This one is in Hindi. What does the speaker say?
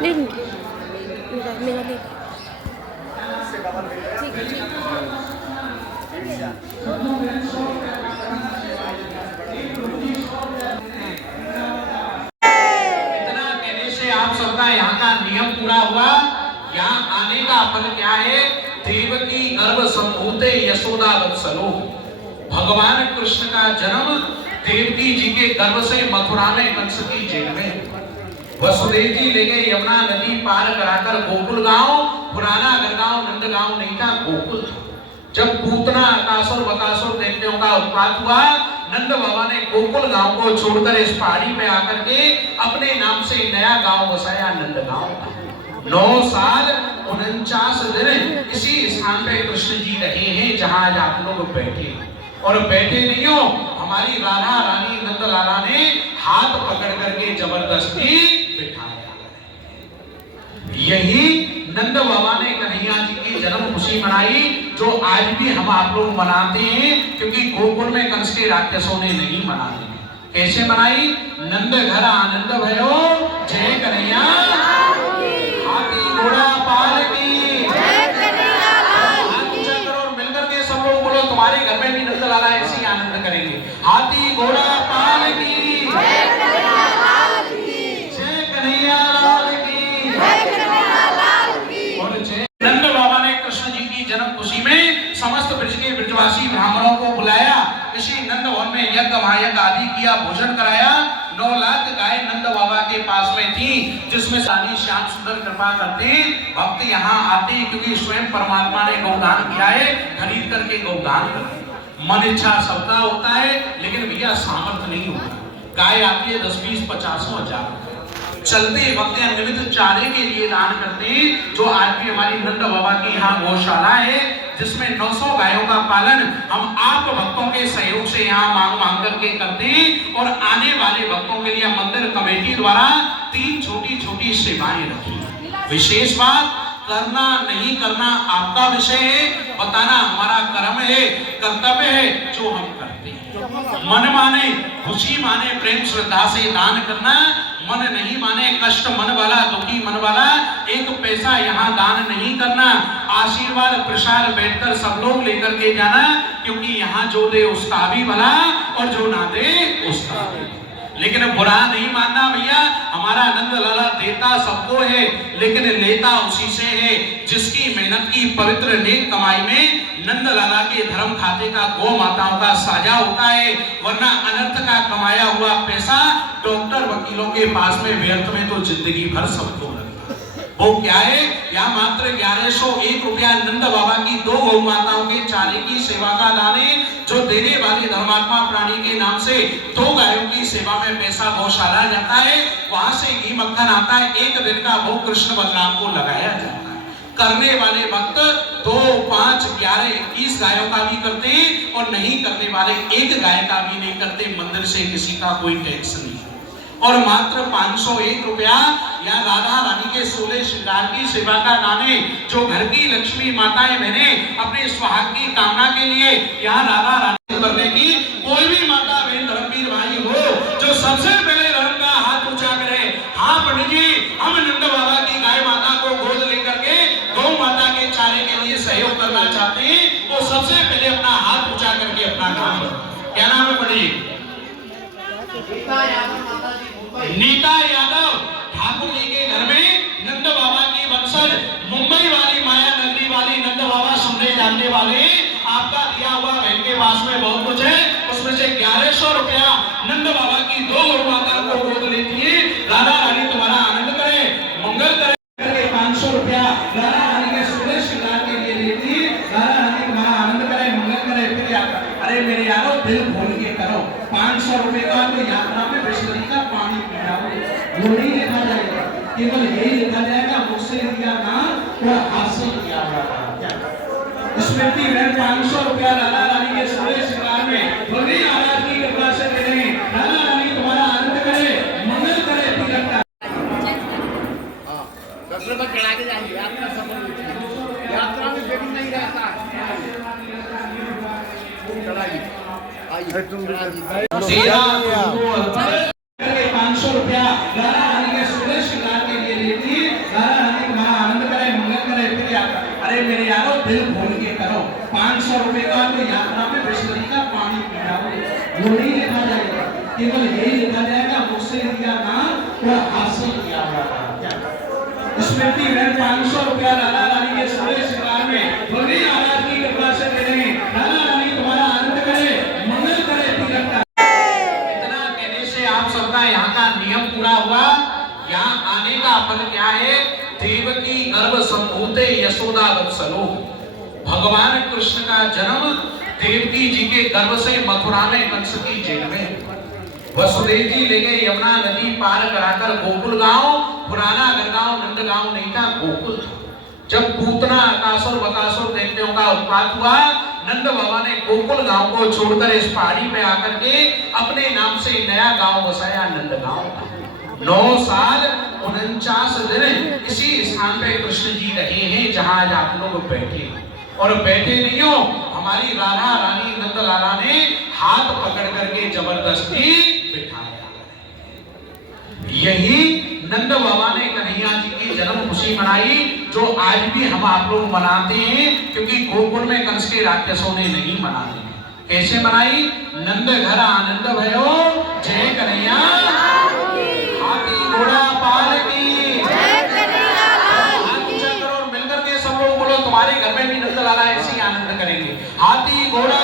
लेंगे मेरा ले ठीक है ठीक इतना कहने से आप सबका यहाँ का नियम पूरा हुआ। यहाँ आने का फल क्या है? देवकी गर्भ संभूते यशोदा वत्सलो। भगवान कृष्ण का जन्म देवकी जी के गर्भ से मथुरा में कंस की जेल में। वसुदेव जी ले गए यमुना नदी पार कराकर गोकुल गांव। पुराना गढ़गांव नंदगांव नहीं था, गोकुल था। जब पूतना अकासुर बकासुर दैत्यों का उत्पात हुआ, नंद बाबा ने गोकुल गांव को छोड़कर इस पहाड़ी पे आकर के अपने नाम से नया गांव बसाया, नंदगांव। 9 साल 49 दिन इसी स्थान पे कृष्ण जी रहे हैं जहां आज आप लोग बैठे। और बैठे नहीं हो, हमारी राधा रानी नंदलाला ने हाथ पकड़ करके जबरदस्ती बिठाया। यही नंद बाबा ने कन्हैया जी की जन्म खुशी मनाई, जो आज भी हम आप लोग मनाते हैं, क्योंकि गोकुल में कंस के राक्षसों ने नहीं मनाई। कैसे मनाई? नंद घर आनंद भयो, जय कन्हैया हाथी घोड़ा पाल की तुम्हारे घर में भी नंद लाला ऐसी आनंद करेंगे। हाथी घोड़ा पाल की जय कन्हैया लाल की। और जय नंद बाबा ने कृष्ण जी की जन्म खुशी में समस्त ब्रज के ब्रजवासी ब्राह्मणों को बुलाया। इसी नंद भवन में यज्ञ महायज्ञ आदि किया, भोजन कराया। 9 लाख गाय नंद बाबा के पास में थी, जिसमें सारी श्याम सुंदर कृपा करते भक्त यहाँ आते, क्योंकि स्वयं परमात्मा ने गौदान किया है, खरीद करके गौदान करते। मन इच्छा सबका होता है, लेकिन भैया सामर्थ्य नहीं होता। गाय आती है 10, 20, 50 हजार, चलते वक्त अनियमित चारे के लिए दान करते। जो आज भी हमारी नंद बाबा की यहाँ गौशाला है, जिसमें 900 गायों का पालन हम आप भक्तों के सहयोग से यहाँ मांग करके करते हैं। और आने वाले भक्तों के लिए मंदिर कमेटी द्वारा 3 छोटी छोटी सेवाएं रखी। विशेष बात, करना नहीं करना आपका विषय है, बताना हमारा कर्म है, कर्तव्य है, जो हम करते हैं। मन माने खुशी माने प्रेम श्रद्धा से दान करना, मन नहीं माने कष्ट मन वाला दुखी मन वाला 1 पैसा यहाँ दान नहीं करना। आशीर्वाद प्रसाद बैठकर सब लोग लेकर के जाना, क्योंकि यहाँ जो दे उसका भी भला और जो ना दे उसका भी। लेकिन बुरा नहीं मानना भैया, हमारा नंद लाला देता सबको है, लेकिन लेता उसी से है जिसकी मेहनत की पवित्र नेक कमाई में नंद लाला के धर्म खाते का गौ माताओं का साझा होता है। वरना अनर्थ का कमाया हुआ पैसा डॉक्टर वकीलों के पास में व्यर्थ में तो जिंदगी भर सबको लगता। वो क्या है? या मात्र 1101 रुपया नंद बाबा की 2 गौ माताओं के चारे की सेवा का दान है, जो देने वाले धर्मात्मा प्राणी के नाम से 2 गायों की सेवा में पैसा गौशाला जाता है। वहां से घी मक्खन आता है, 1 दिन का भोग कृष्ण बलराम को लगाया जाता है। करने वाले भक्त 2, 5, 11, 21 गायों का भी करते हैं, और नहीं करने वाले 1 गाय का भी नहीं करते। मंदिर से किसी का कोई टैक्स नहीं। और मात्र 501 रुपया या राधा रानी के 16 श्रृंगार की सेवा का दान है, जो घर की लक्ष्मी माताएं बहनें अपने सुहाग की कामना के लिए यहाँ राधा रानी करने की। कोई भी माता बहन धर्मवीर भाई हो, जो सबसे पहले धर्म का हाथ ऊंचा करे, हाँ पंडित जी हम नंद बाबा की गाय माता को गोद लेकर के गौ माता के चारे के लिए सहयोग करना चाहते हैं, वो सबसे पहले अपना हाथ ऊंचा करके अपना नाम बताए। क्या नाम है पंडित जी? नीता यादव ठाकुर जी के घर में नंद बाबा की वंशज, मुंबई वाली माया नगरी वाली नंद बाबा सुनने जानने वाले। आपका दिया हुआ बहन के पास में बहुत कुछ है, उसमें से 1100 रुपया नंद बाबा की 2 गौ माता को गोद लेती है। राधा रानी तुम्हारा आनंद करे, मंगल करे। 500 रुपया राधा रानी के 16 श्रृंगार के लिए लेती है। राधा रानी तुम्हारा आनंद करे, मंगल करे। फिर अरे मेरे यारो दिल खोल के करो। 500 रुपए का तो यात्रा में बिस्लरी का पानी पिया वो नहीं लिखा जाएगा, केवल यही लिखा जाएगा मुझसे लिया ना और हाथ से किया हुआ। स्मृति में 500 रुपया राधा रानी के 16 श्रृंगार में बड़ी आराध की कृपा से दे रहे हैं। राधा रानी तुम्हारा आनंद करे, मंगल करे। दस रुपये चढ़ा के जाएंगे, यात्रा सफल होती है। यात्रा में बेबी नहीं रहता। चढ़ाइए, आइए, 500 राधा रानी के सुंदर श्रृंगार के लिए लेती, राधा रानी तुम्हारा आनंद करे, मंगल करे, फिर यात्रा। अरे मेरे यारो, दिल खोल के करो। 500 रुपए का तो यात्रा में बिस्लरी का पानी पी जाओ, वो नहीं लिखा जाएगा, केवल यही लिखा जाएगा मुझसे लिया नाम और हासिल किया हुआ। स्मृति में 500 रुपया राधा रानी के सुंदर श्रृंगार में बोली, महाराज की कृपा से दे रहे हैं। राधा रानी तुम्हारा आनंद करे, मंगल करे, तिलक का। इतना कहने से आप सबका यहाँ का नियम पूरा हुआ। यहाँ आने का फल क्या है? देवकी गर्भ संभूते यशोदा वत्सलो। भगवान कृष्ण का जन्म देवकी जी के गर्भ से मथुरा में कंस की जेल में। वसुदेव जी ले गए यमुना नदी पार कराकर गोकुल गांव। पुराना गढ़गांव नंदगांव नहीं था, गोकुल था। जब पूतना अकासुर बकासुर दैत्यों का उत्पात हुआ, नंद बाबा ने गोकुल गांव को छोड़कर इस पहाड़ी में आकर के अपने नाम से नया गांव बसाया, नंदगांव। 9 साल 49 दिन इसी स्थान पे कृष्ण जी रहे हैं जहां आज आप लोग बैठे। और बैठे नहीं हो, हमारी राधा रानी नंदलाला ने हाथ पकड़ करके जबरदस्ती बिठाया। यही नंद बाबा ने कन्हैया जी की जन्म खुशी मनाई, जो आज भी हम आप लोग मनाते हैं, क्योंकि गोकुल में कंस के राक्षसों ने नहीं मनाते। कैसे मनाई? नंद घर आनंद भयो, जय कन्हैया हाथी घोड़ा पाल की मिलकर के सब लोग बोलो, तुम्हारे घर में भी नंद लाला ऐसी आनंद करेंगे। हाथी घोड़ा